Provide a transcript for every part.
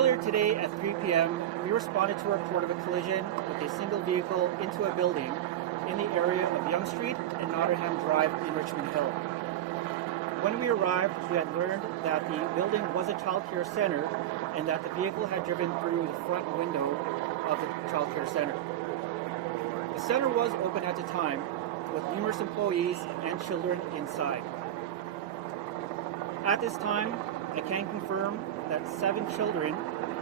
Earlier today at 3 p.m., we responded to a report of a collision with a single vehicle into a building in the area of Yonge Street and Nottingham Drive in Richmond Hill. When we arrived, we had learned that the building was a childcare center and that the vehicle had driven through the front window of the childcare center. The center was open at the time, with numerous employees and children inside. At this time, I can confirm that 7 children,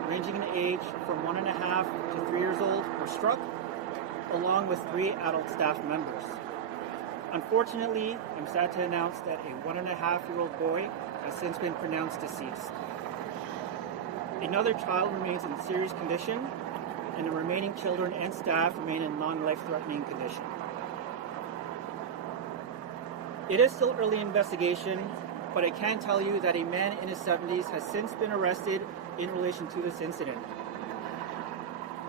ranging in age from 1.5 to 3 years old, were struck, along with 3 adult staff members. Unfortunately, I'm sad to announce that a 1.5-year-old boy has since been pronounced deceased. Another child remains in serious condition, and the remaining children and staff remain in non-life-threatening condition. It is still early investigation, but I can tell you that a man in his 70s has since been arrested in relation to this incident.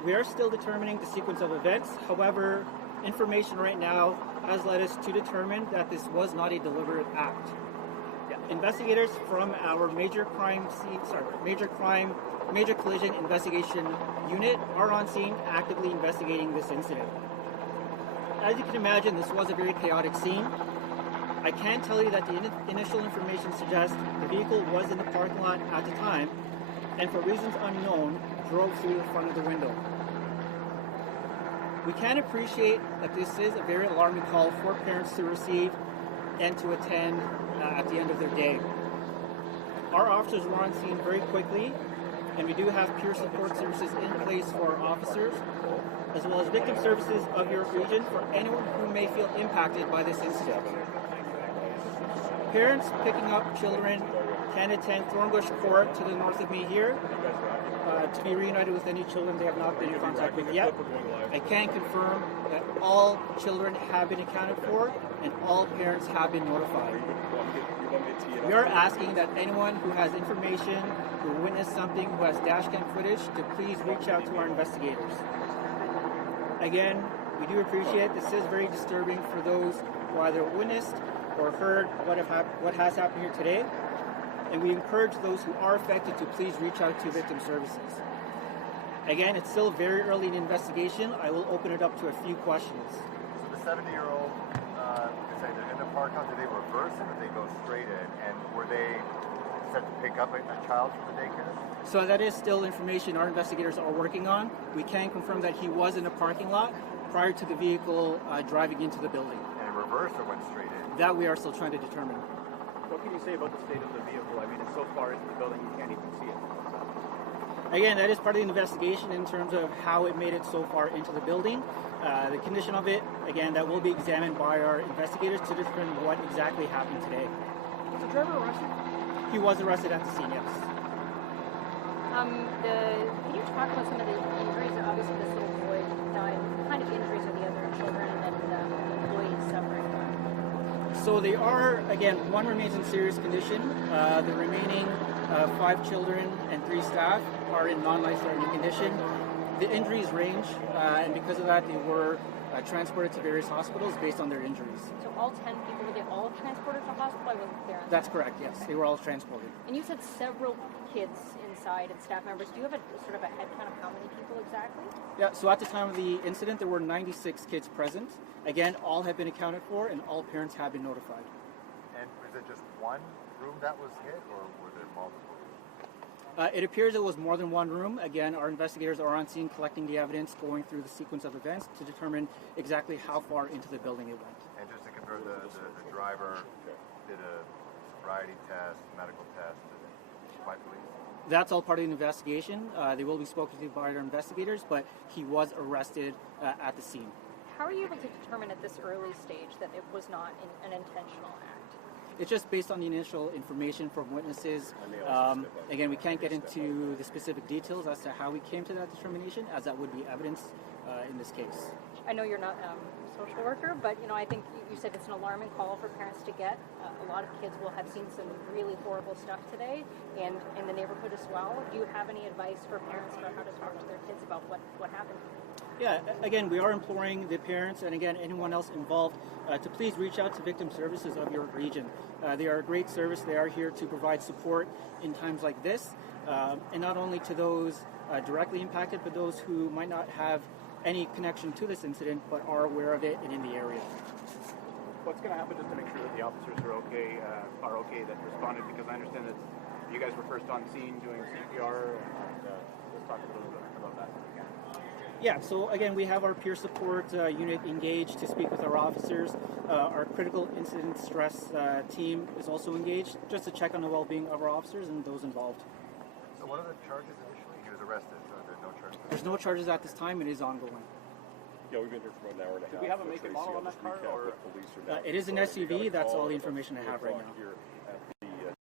We are still determining the sequence of events. However, information right now has led us to determine that this was not a deliberate act. Investigators from our major collision investigation unit are on scene actively investigating this incident. As you can imagine, this was a very chaotic scene. I can tell you that the initial information suggests the vehicle was in the parking lot at the time and for reasons unknown drove through the front of the window. We can appreciate that this is a very alarming call for parents to receive and to attend at the end of their day. Our officers were on scene very quickly, and we do have peer support services in place for our officers, as well as victim services of your region for anyone who may feel impacted by this incident. Parents picking up children can attend Thornbush Court to the north of me here to be reunited with any children they have not been in contact with yet. I can confirm that all children have been accounted for and all parents have been notified. We are asking that anyone who has information, who witnessed something, who has dashcam footage, to please reach out to our investigators. Again, we do appreciate this is very disturbing for those who either witnessed or heard what has happened here today, and we encourage those who are affected to please reach out to victim services. Again, it's still very early in the investigation. I will open it up to a few questions. So the 70-year-old, you say they're in the park, how did they reverse it or did they go straight in? And were they set to pick up a child from the daycare? So that is still information our investigators are working on. We can confirm that he was in a parking lot prior to the vehicle driving into the building. And it reversed or went straight in? That we are still trying to determine. What can you say about the state of the vehicle? I mean, it's so far into the building you can't even see it. Again, that is part of the investigation in terms of how it made it so far into the building. The condition of it, again, that will be examined by our investigators to determine what exactly happened today. Was the driver arrested? He was arrested at the scene, yes. Can you talk about some of the injuries? Obviously, this little boy died. What kind of injuries are the other children and then the employees suffering from? So they are, again, one remains in serious condition. The remaining 5 children and 3 staff are in non-life-threatening condition. The injuries range, and because of that, they were transported to various hospitals based on their injuries. So all 10 people, were they all transported to hospital? I wasn't there. That's correct, yes. They were all transported. And you said several kids inside and staff members. Do you have a sort of a head count of how many people exactly? Yeah, so at the time of the incident, there were 96 kids present. Again, all have been accounted for and all parents have been notified. And was it just one room that was hit or were there multiple? It appears it was more than one room. Again, our investigators are on scene collecting the evidence, going through the sequence of events to determine exactly how far into the building it went. And just to confirm, the driver did a sobriety test, medical test by police? That's all part of the investigation. They will be spoken to by our investigators, but he was arrested at the scene. How are you able to determine at this early stage that it was not an intentional act? It's just based on the initial information from witnesses. Again, we can't get into the specific details as to how we came to that determination, as that would be evidence in this case. I know you're not a social worker, but I think you said it's an alarming call for parents to get. A lot of kids will have seen some really horrible stuff today, and in the neighborhood as well. Do you have any advice for parents about how to talk to their kids about what happened? Yeah, again, we are imploring the parents and again anyone else involved to please reach out to victim services of your region. They are a great service. They are here to provide support in times like this. and not only to those directly impacted, but those who might not have any connection to this incident but are aware of it and in the area. What's going to happen just to make sure that the officers are okay that responded? Because I understand that you guys were first on scene doing CPR, and let's talk a little bit about that if we can. Yeah, so again, we have our peer support unit engaged to speak with our officers. Our critical incident stress team is also engaged just to check on the well-being of our officers and those involved. So what are the charges initially? He was arrested, so there's no charges? There's no charges at this time. It is ongoing. Yeah, we've been here for about an hour and a half. Do we have a make and model on that car? Or it is an SUV. That's all the information I have right now. Here at the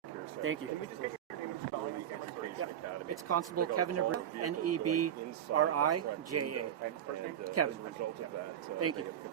care center. Thank you. can we just get your name and spelling on camera? Sorry. Academy. It's Constable They got a Kevin call Nebrija, of a vehicle going inside the front N-E-B-R-I-J-A. window, And first name? and Kevin. as a result of that, Thank they you. have